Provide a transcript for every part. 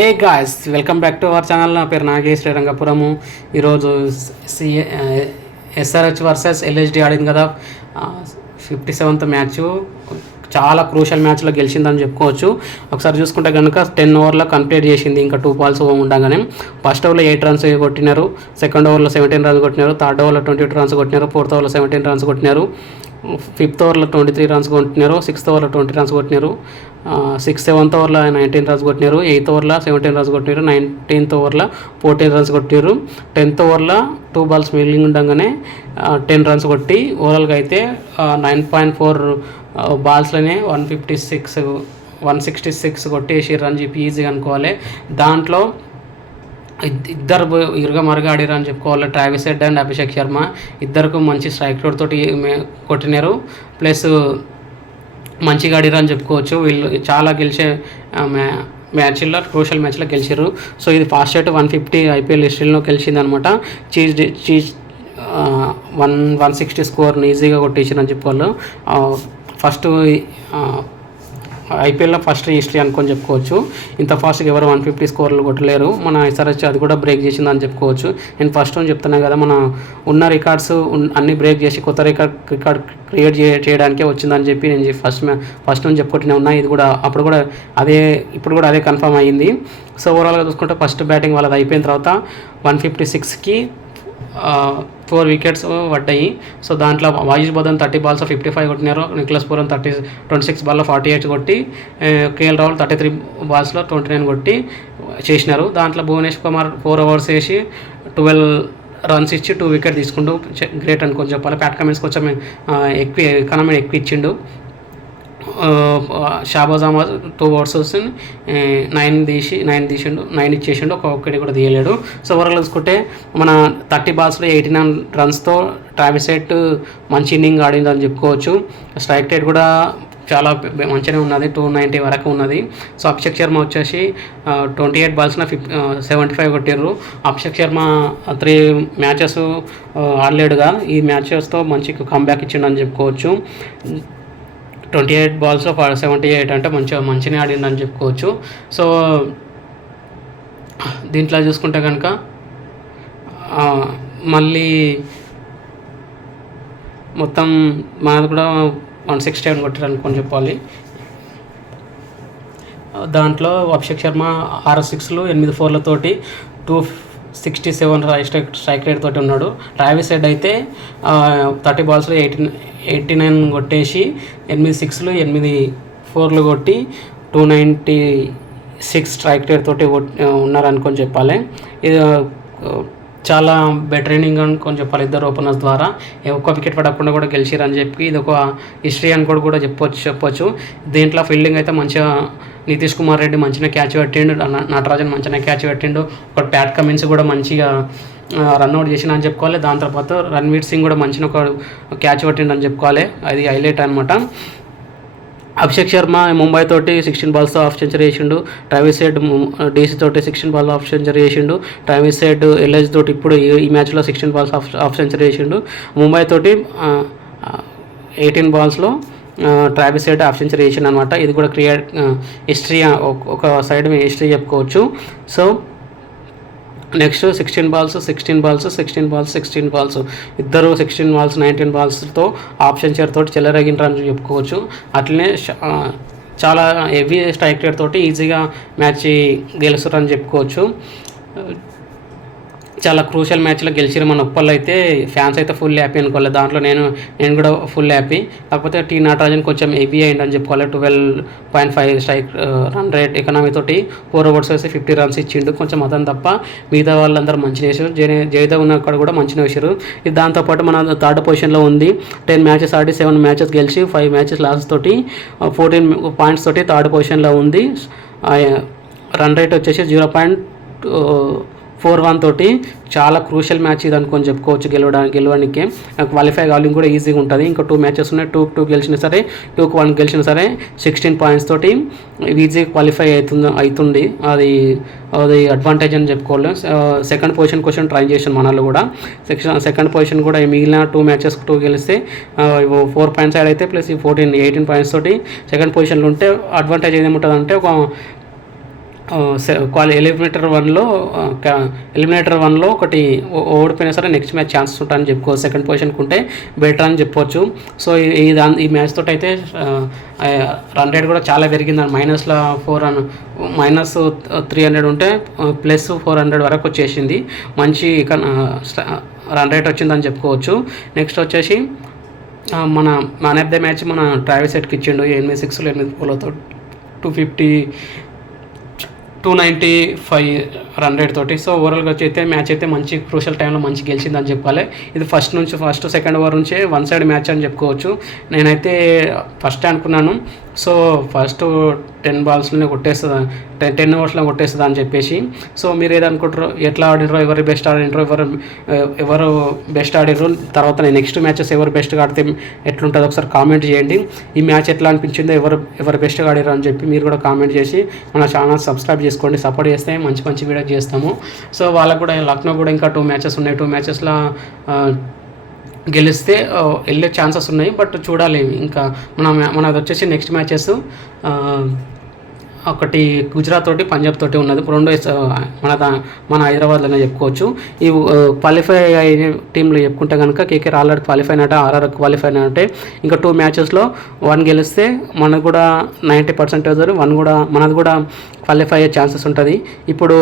A guys, welcome back to our channel. నా పేరు నాగేష్ రంగపురము. ఈరోజు ఎస్ఆర్హెచ్ వర్సెస్ ఎల్హెచ్డి ఆడింది కదా, 57th మ్యాచ్. చాలా క్రూషల్ మ్యాచ్లో గెలిచిందని చెప్పుకోవచ్చు. ఒకసారి చూసుకుంటే కనుక 10 ఓవర్లో కంప్లీట్ చేసింది. ఇంకా 2 balls ఉండగానే ఫస్ట్ ఓవర్లో 8 runs కొట్టినారు, సెకండ్ ఓవర్లో 17 runs కొట్టినారు, థర్డ్ ఓవర్లో 22 runs కొట్టినారు, ఫోర్త్ ఓవర్లో 17 runs కొట్టినారు, 5th ఓవర్లో 23 runs కొట్టినారు, 6th ఓవర్లో 20 runs కొట్టినారు, 7th ఓవర్లో 19 runs కొట్టినారు, 8th ఓవర్లో 17 runs కొట్టినారు, 19th ఓవర్లో 14 runs కొట్టారు, 10th ఓవర్లో 2 balls మిగిలింగ్ ఉండగానే 10 runs కొట్టి ఓవరాల్గా అయితే 9.4 balsలోనే 166 కొట్టేసి రన్ చెప్పి ఈజీగా అనుకోవాలి. దాంట్లో ఇద్దరు ఇరుగమరుగా ఆడిరు అని చెప్పుకోవాలి. Travis head and Abhishek Sharma ఇద్దరికి మంచి స్ట్రైక్ రేట్ తోటి కొట్టినారు, ప్లస్ మంచిగా ఆడిరు అని చెప్పుకోవచ్చు. వీళ్ళు చాలా గెలిచే మ్యాచ్ల్లో క్రూషల్ మ్యాచ్లో గెలిచారు. సో ఇది ఫాస్టెస్ట్ 150 IPL హిస్టరీలో గెలిచింది అనమాట. చీజ్ 160 స్కోర్ని ఈజీగా కొట్టేసారు అని చెప్పుకోవాలి. ఫస్ట్ ఐపీఎల్లో ఫస్ట్ హిస్టరీ అనుకొని చెప్పుకోవచ్చు. ఇంత ఫాస్ట్గా ఎవరు 150 స్కోర్లు కొట్టలేరు. మన ఎస్ఆర్హెచ్ అది కూడా బ్రేక్ చేసిందని చెప్పుకోవచ్చు. నేను ఫస్ట్ చెప్తున్నాను కదా, మన ఉన్న రికార్డ్స్ అన్నీ బ్రేక్ చేసి కొత్త రికార్డ్ క్రియేట్ చేయడానికే వచ్చిందని చెప్పి నేను ఫస్ట్ నుంచి చెప్పుకుంటూనే ఉన్నా. ఇది కూడా అప్పుడు కూడా ఇప్పుడు కూడా అదే కన్ఫర్మ్ అయ్యింది. సో ఓవరాల్గా చూసుకుంటే ఫస్ట్ బ్యాటింగ్ వాళ్ళది అయిపోయిన తర్వాత 156కి 4 wickets పడ్డాయి. సో దాంట్లో వాయిస్ బదన్ 30 balls 55 కొట్టినారు, నిక్లస్ పూరన్ 26 balls 48 కొట్టి, కేఎల్ రాహుల్ 33 balls 29 కొట్టి చేసినారు. దాంట్లో భువనేష్ కుమార్ 4 overs వేసి 12 runs ఇచ్చి 2 wickets తీసుకుంటూ గ్రేట్ అనుకొని చెప్పాలి. ప్యాట్ కమిన్స్ కొంచెం ఎకానమీ ఎక్కువ ఇచ్చిండు. షాబాజ్ అహ్మద్ 2 overs 9 ఇచ్చేసిండు, ఒక్కటి కూడా తీయలేడు. సో ఓవరాల్ చూసుకుంటే మన 30 balsలో 89 runsతో ట్రావిస్ హెడ్ మంచి ఇన్నింగ్ ఆడిందని చెప్పుకోవచ్చు. స్ట్రైక్ రేట్ కూడా చాలా మంచిగానే ఉన్నది, 290 వరకు ఉన్నది. సో అభిషేక్ శర్మ వచ్చేసి 28 balsన 75 కొట్టారు. అభిషేక్ శర్మ 3 matches ఆడలేడుగా, ఈ మ్యాచెస్తో మంచి కంబ్యాక్ ఇచ్చిండని చెప్పుకోవచ్చు. 28 balls 78 అంటే మంచిగా ఆడిందని చెప్పుకోవచ్చు. సో దీంట్లో చూసుకుంటే కనుక మళ్ళీ మొత్తం మనది కూడా 167 కొట్టారు అనుకొని చెప్పాలి. దాంట్లో అభిషేక్ శర్మ 6 6లు 8 4లతోటి 267 స్ట్రైక్ రేట్ తోటి ఉన్నాడు. ట్రావిస్ హెడ్ అయితే 30 balsలో 89 కొట్టేసి 8 6లు 8 4లు కొట్టి 296 స్ట్రైక్ రేట్ తోటి ఉన్నారనుకొని చెప్పాలి. ఇది చాలా బెటర్ ఇన్నింగ్ అనుకొని చెప్పాలి. ఇద్దరు ఓపెనర్స్ ద్వారా ఒక్క వికెట్ పడకుండా కూడా గెలిచిరని చెప్పి ఇది ఒక హిస్టరీ అని కూడా చెప్పొచ్చు. దీంట్లో ఫీల్డింగ్ అయితే మంచిగా నితీష్ కుమార్ రెడ్డి మంచిగా క్యాచ్ పెట్టిండు, నటరాజన్ మంచిగా క్యాచ్ పెట్టిండు, ఒక ప్యాట్ కమిన్స్ కూడా మంచిగా రన్అట్ చేసిన అని చెప్పుకోవాలి. దాని తర్వాత రణ్వీర్ సింగ్ కూడా మంచిగా ఒక క్యాచ్ పట్టిండు అని చెప్పుకోవాలి. అది హైలైట్ అనమాట. అభిషేక్ శర్మ ముంబై తోటి 16 balsతో హాఫ్ సెంచరీ చేసిండు. ట్రావిస్ హెడ్ డీసీ తోటి 16 balls హాఫ్ సెంచరీ చేసిండు. ట్రావిస్ హెడ్ ఎల్హెచ్ తోటి ఇప్పుడు ఈ మ్యాచ్లో 16 balls హాఫ్ సెంచరీ చేసిండు. ముంబై తోటి 18 balsలో ట్రావిస్ హెడ్ హాఫ్ సెంచరీ చేసిండు అనమాట. ఇది కూడా హిస్టరీ, ఒక సైడ్ హిస్టరీ చెప్పుకోవచ్చు. సో నెక్స్ట్ 16 balls ఇద్దరు 16 balls 19 balsతో హాఫ్ సెంచరీ తోటి చెల్లరగింటారని చెప్పుకోవచ్చు. అట్లనే చాలా హెవీ స్ట్రైక్ రేట్ తోటి ఈజీగా మ్యాచ్ గెలుస్తారని చెప్పుకోవచ్చు. చాలా క్రూషల్ మ్యాచ్లో గెలిచిరు మన ఉప్పల్లో అయితే. ఫ్యాన్స్ అయితే ఫుల్ హ్యాపీ అనుకోవాలి. దాంట్లో నేను కూడా ఫుల్ హ్యాపీ. కాకపోతే టీ నటరాజన్ కొంచెం హెవీ అయిందని చెప్పుకోవాలి. 12.5 స్ట్రైక్ రన్ రేట్ ఎకనామీ తోటి 4 overs వేసి 50 runs ఇచ్చిండు. కొంచెం అతను తప్ప మిగతా వాళ్ళందరూ మంచిగా వేసారు. జయదేవ్ ఉన్న అక్కడ కూడా మంచిగా వేసారు. ఇది దాంతోపాటు మన 3rd పొజిషన్లో ఉంది. 10 matches ఆడి 7 matches గెలిచి 5 matches లాస్ తోటి 14 points తోటి 3rd పొజిషన్లో ఉంది. రన్ రేట్ వచ్చేసి 0.41 తోటి చాలా క్రూషల్ మ్యాచ్ ఇది అనుకొని చెప్పుకోవచ్చు. గెలవడానికి క్వాలిఫై కావాలని కూడా ఈజీగా ఉంటుంది. ఇంకా 2 matches ఉన్నాయి. 2-2 గెలిచినా సరే, 2-1 గెలిచినా సరే 16 points తోటి ఈజీగా క్వాలిఫై అవుతుంది. అది అడ్వాంటేజ్ అని చెప్పుకోవాలి. సెకండ్ పొజిషన్ కోసం ట్రై చేసాను మనలో కూడా. సెకండ్ పొజిషన్ కూడా మిగిలిన 2 matches 2 గెలిస్తే 4 points యాడ్ అయితే ప్లస్ 18 points తోటి సెకండ్ పొజిషన్లో ఉంటే అడ్వాంటేజ్ ఏముంటుంది అంటే ఒక ఎలిమినేటర్ వన్లో ఒకటి ఓడిపోయినా సరే నెక్స్ట్ మ్యాచ్ ఛాన్సెస్ ఉంటాయని చెప్పుకోవచ్చు. సెకండ్ పొజిషన్కి ఉంటే బెటర్ అని చెప్పొచ్చు. సో ఈ మ్యాచ్ తోటి అయితే రన్ రేట్ కూడా చాలా పెరిగిందని, -300 ఉంటే +400 వరకు వచ్చేసింది. మంచి రన్ రేట్ వచ్చిందని చెప్పుకోవచ్చు. నెక్స్ట్ వచ్చేసి మన మ్యాన్ ఆఫ్ ద మ్యాచ్ మన ట్రావిస్ హెడ్కి ఇచ్చిండు 8 6లు 8 బౌలర్తో 295 రన్ రేట్ తోటి. సో ఓవరాల్గా వచ్చి అయితే మ్యాచ్ అయితే మంచి క్రూషల్ టైంలో మంచి గెలిచిందని చెప్పాలి. ఇది ఫస్ట్ సెకండ్ ఓవర్ నుంచే వన్ సైడ్ మ్యాచ్ అని చెప్పుకోవచ్చు. నేనైతే ఫస్ట్ అనుకున్నాను, సో ఫస్ట్ 10 బాల్స్లోనే కొట్టేస్తుంది, 10 ఓవర్స్లో కొట్టేస్తుంది అని చెప్పేసి. సో మీరు ఏదనుకుంటారో, ఎట్లా ఆడినరో, ఎవరు బెస్ట్ ఆడినరో, ఎవరు బెస్ట్ ఆడినరో, తర్వాత నెక్స్ట్ మ్యాచెస్ ఎవరు బెస్ట్గా ఆడితే ఎట్లుంటుందో ఒకసారి కామెంట్ చేయండి. ఈ మ్యాచ్ ఎట్లా అనిపించిందో, ఎవరు బెస్ట్గా ఆడారో అని చెప్పి మీరు కూడా కామెంట్ చేసి మన ఛానల్ సబ్స్క్రైబ్ చేసుకోండి. సపోర్ట్ చేస్తే మంచి వీడియో చేస్తాము. సో వాళ్ళకు కూడా లక్నో కూడా ఇంకా 2 మ్యాచెస్ ఉన్నాయి. 2 మ్యాచెస్లో గెలిస్తే వెళ్ళే ఛాన్సెస్ ఉన్నాయి. బట్ చూడాలి. ఇంకా మనది వచ్చేసి నెక్స్ట్ మ్యాచెస్ ఒకటి గుజరాత్ తోటి, పంజాబ్ తోటి ఉన్నది. రెండు మన హైదరాబాద్లోనే చెప్పుకోవచ్చు. ఈ క్వాలిఫై అయిన టీంలో చెప్పుకుంటే కనుక కేకేఆర్ ఆల్రెడీ క్వాలిఫై అయినట్టు, ఆర్ఆర్ క్వాలిఫై అయినట్టే. ఇంకా 2 మ్యాచెస్లో 1 గెలిస్తే మనకు కూడా 90% 1 కూడా మనది కూడా క్వాలిఫై అయ్యే ఛాన్సెస్ ఉంటుంది. ఇప్పుడు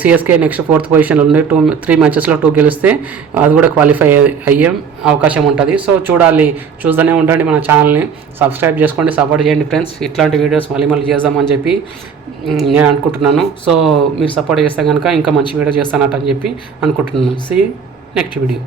సిఎస్కే నెక్స్ట్ 4th పొజిషన్లో ఉంది. 3 మ్యాచెస్లో 2 గెలిస్తే అది కూడా క్వాలిఫై అయ్యే అవకాశం ఉంటుంది. సో చూస్తూనే ఉండండి. మన ఛానల్ని సబ్స్క్రైబ్ చేసుకోండి, సపోర్ట్ చేయండి ఫ్రెండ్స్. ఇట్లాంటి వీడియోస్ మళ్ళీ చేద్దామని చెప్పి నేను అనుకుంటున్నాను. సో మీరు సపోర్ట్ చేస్తే కనుక ఇంకా మంచి వీడియో చేస్తానని చెప్పి అనుకుంటున్నాను. See next video.